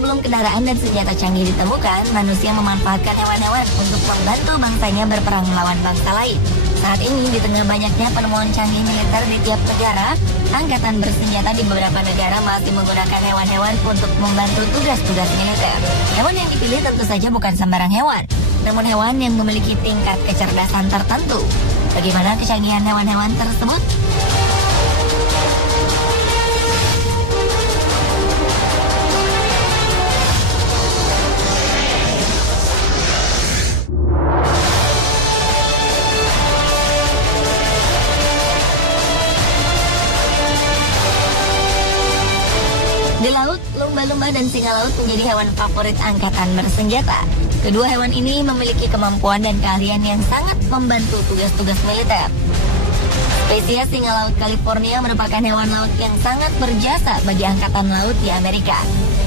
sebelum kendaraan dan senjata canggih ditemukan, manusia memanfaatkan hewan-hewan untuk membantu bangsanya berperang melawan bangsa lain. Saat ini, di tengah banyaknya penemuan canggih militer di tiap negara, angkatan bersenjata di beberapa negara masih menggunakan hewan-hewan untuk membantu tugas-tugas militer. Hewan yang dipilih tentu saja bukan sembarang hewan, namun hewan yang memiliki tingkat kecerdasan tertentu. Bagaimana kecanggihan hewan-hewan tersebut? Di laut, lumba-lumba dan singa laut menjadi hewan favorit angkatan bersenjata. Kedua hewan ini memiliki kemampuan dan keahlian yang sangat membantu tugas-tugas militer. Spesies singa laut California merupakan hewan laut yang sangat berjasa bagi angkatan laut di Amerika.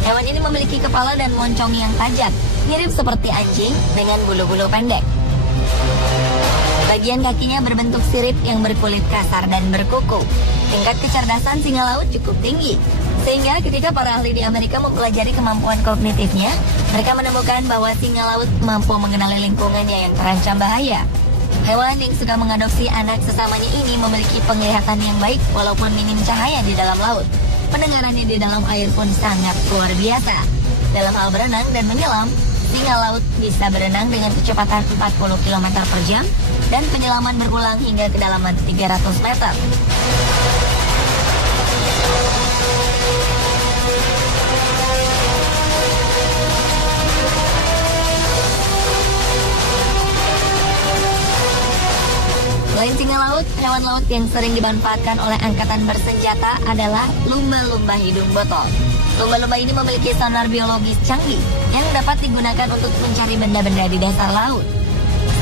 Hewan ini memiliki kepala dan moncong yang tajam, mirip seperti anjing dengan bulu-bulu pendek. Bagian kakinya berbentuk sirip yang berkulit kasar dan berkuku. Tingkat kecerdasan singa laut cukup tinggi, sehingga ketika para ahli di Amerika mempelajari kemampuan kognitifnya, mereka menemukan bahwa singa laut mampu mengenali lingkungannya yang terancam bahaya. Hewan yang suka mengadopsi anak sesamanya ini memiliki penglihatan yang baik walaupun minim cahaya di dalam laut. Pendengarannya di dalam air pun sangat luar biasa. Dalam hal berenang dan menyelam, singa laut bisa berenang dengan kecepatan 40 km per jam dan penyelaman berulang hingga kedalaman 300 meter. Selain singa laut, hewan laut yang sering dimanfaatkan oleh angkatan bersenjata adalah lumba-lumba hidung botol. Lumba-lumba ini memiliki sonar biologis canggih yang dapat digunakan untuk mencari benda-benda di dasar laut.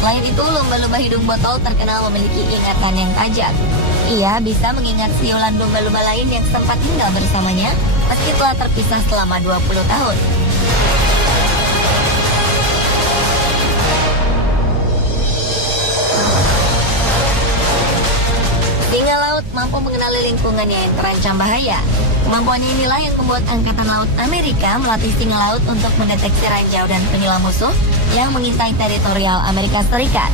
Selain itu, lumba-lumba hidung botol terkenal memiliki ingatan yang tajam. Ia bisa mengingat siulan lumba-lumba lain yang sempat tinggal bersamanya meski telah terpisah selama 20 tahun. Singa laut mampu mengenali lingkungannya yang terancam bahaya. Kemampuannya inilah yang membuat Angkatan Laut Amerika melatih singa laut untuk mendeteksi ranjau dan penyelam musuh yang mengintai teritorial Amerika Serikat.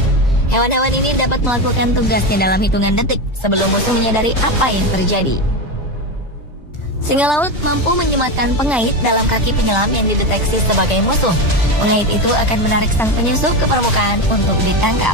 Hewan-hewan ini dapat melakukan tugasnya dalam hitungan detik sebelum musuh menyadari apa yang terjadi. Singa laut mampu menyematkan pengait dalam kaki penyelam yang dideteksi sebagai musuh. Pengait itu akan menarik sang penyusup ke permukaan untuk ditangkap.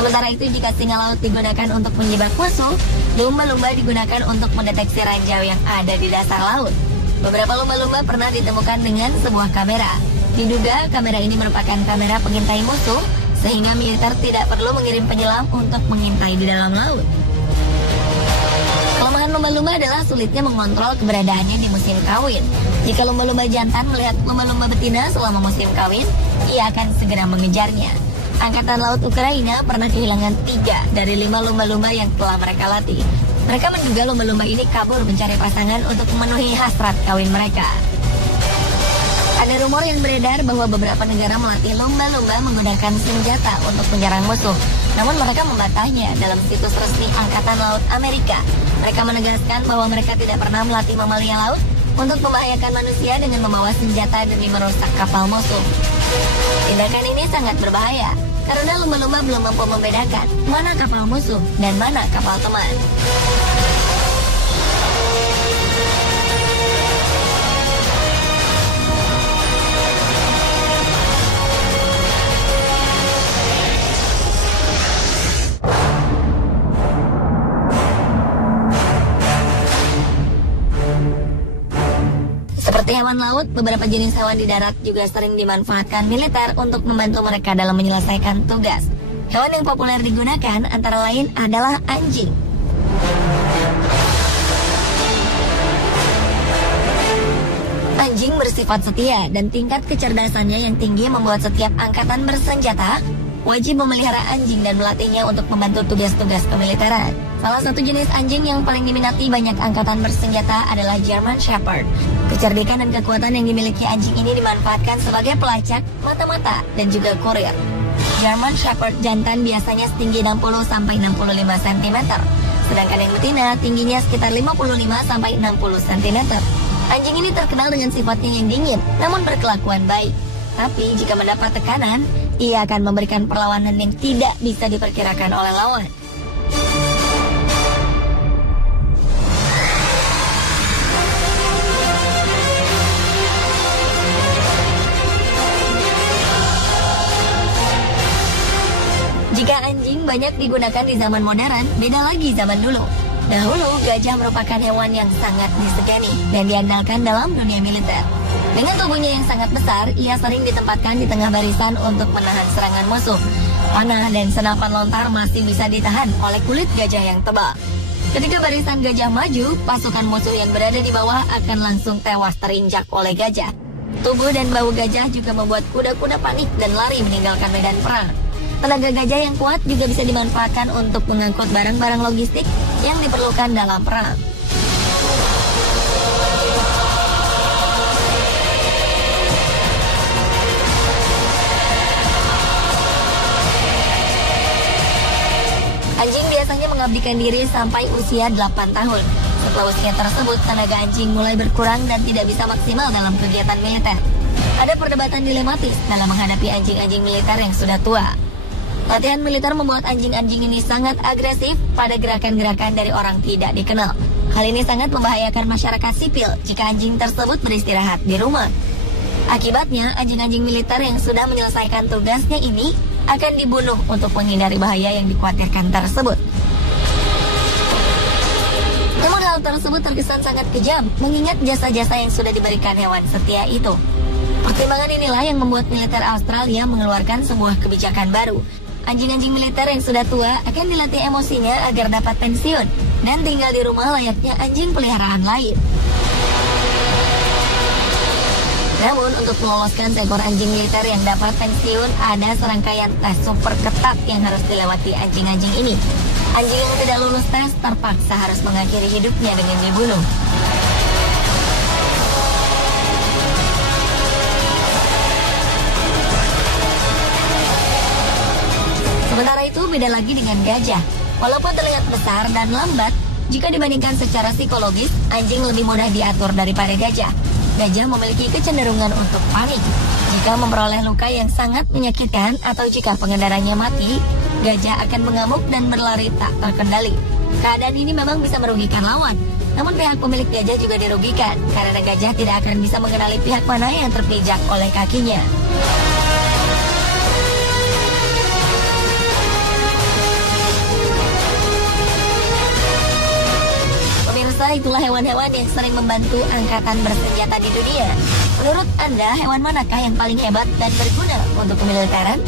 Sementara itu, jika singa laut digunakan untuk menjebak musuh, lumba-lumba digunakan untuk mendeteksi ranjau yang ada di dasar laut. Beberapa lumba-lumba pernah ditemukan dengan sebuah kamera. Diduga kamera ini merupakan kamera pengintai musuh, sehingga militer tidak perlu mengirim penyelam untuk mengintai di dalam laut. Kelemahan lumba-lumba adalah sulitnya mengontrol keberadaannya di musim kawin. Jika lumba-lumba jantan melihat lumba-lumba betina selama musim kawin, ia akan segera mengejarnya. Angkatan Laut Ukraina pernah kehilangan 3 dari 5 lumba-lumba yang telah mereka latih. Mereka menduga lumba-lumba ini kabur mencari pasangan untuk memenuhi hasrat kawin mereka. Ada rumor yang beredar bahwa beberapa negara melatih lumba-lumba menggunakan senjata untuk menyerang musuh. Namun mereka membantahnya dalam situs resmi Angkatan Laut Amerika. Mereka menegaskan bahwa mereka tidak pernah melatih mamalia laut untuk membahayakan manusia dengan membawa senjata demi merusak kapal musuh. Tindakan ini sangat berbahaya karena lumba-lumba belum mampu membedakan mana kapal musuh dan mana kapal teman. Seperti hewan laut, beberapa jenis hewan di darat juga sering dimanfaatkan militer untuk membantu mereka dalam menyelesaikan tugas. Hewan yang populer digunakan antara lain adalah anjing. Anjing bersifat setia dan tingkat kecerdasannya yang tinggi membuat setiap angkatan bersenjata wajib memelihara anjing dan melatihnya untuk membantu tugas-tugas kemiliteran. Salah satu jenis anjing yang paling diminati banyak angkatan bersenjata adalah German Shepherd. Kecerdikan dan kekuatan yang dimiliki anjing ini dimanfaatkan sebagai pelacak, mata-mata, dan juga kurir. German Shepherd jantan biasanya setinggi 60-65 cm, sedangkan yang betina tingginya sekitar 55-60 cm. Anjing ini terkenal dengan sifatnya yang dingin, namun berkelakuan baik. Tapi jika mendapat tekanan, ia akan memberikan perlawanan yang tidak bisa diperkirakan oleh lawan. Jika anjing banyak digunakan di zaman modern, beda lagi zaman dulu. Dahulu, gajah merupakan hewan yang sangat disegani dan diandalkan dalam dunia militer. Dengan tubuhnya yang sangat besar, ia sering ditempatkan di tengah barisan untuk menahan serangan musuh. Panah dan senapan lontar masih bisa ditahan oleh kulit gajah yang tebal. Ketika barisan gajah maju, pasukan musuh yang berada di bawah akan langsung tewas terinjak oleh gajah. Tubuh dan bau gajah juga membuat kuda-kuda panik dan lari meninggalkan medan perang. Tenaga gajah yang kuat juga bisa dimanfaatkan untuk mengangkut barang-barang logistik yang diperlukan dalam perang. Anjing biasanya mengabdikan diri sampai usia 8 tahun. Setelah usia tersebut, tenaga anjing mulai berkurang dan tidak bisa maksimal dalam kegiatan militer. Ada perdebatan dilematis dalam menghadapi anjing-anjing militer yang sudah tua. Latihan militer membuat anjing-anjing ini sangat agresif pada gerakan-gerakan dari orang tidak dikenal. Hal ini sangat membahayakan masyarakat sipil jika anjing tersebut beristirahat di rumah. Akibatnya, anjing-anjing militer yang sudah menyelesaikan tugasnya ini akan dibunuh untuk menghindari bahaya yang dikhawatirkan tersebut. Namun hal tersebut terkesan sangat kejam, mengingat jasa-jasa yang sudah diberikan hewan setia itu. Pertimbangan inilah yang membuat militer Australia mengeluarkan sebuah kebijakan baru. Anjing-anjing militer yang sudah tua akan dilatih emosinya agar dapat pensiun dan tinggal di rumah layaknya anjing peliharaan lain. Namun untuk meloloskan seekor anjing militer yang dapat pensiun, ada serangkaian tes super ketat yang harus dilewati anjing-anjing ini. Anjing yang tidak lulus tes terpaksa harus mengakhiri hidupnya dengan dibunuh. Sementara itu beda lagi dengan gajah. Walaupun terlihat besar dan lambat, jika dibandingkan secara psikologis, anjing lebih mudah diatur daripada gajah. Gajah memiliki kecenderungan untuk panik jika memperoleh luka yang sangat menyakitkan atau jika pengendaranya mati, gajah akan mengamuk dan berlari tak terkendali. Keadaan ini memang bisa merugikan lawan, namun pihak pemilik gajah juga dirugikan karena gajah tidak akan bisa mengenali pihak mana yang terpijak oleh kakinya. Itulah hewan-hewan yang sering membantu angkatan bersenjata di dunia. Menurut Anda, hewan manakah yang paling hebat dan berguna untuk kemiliteran?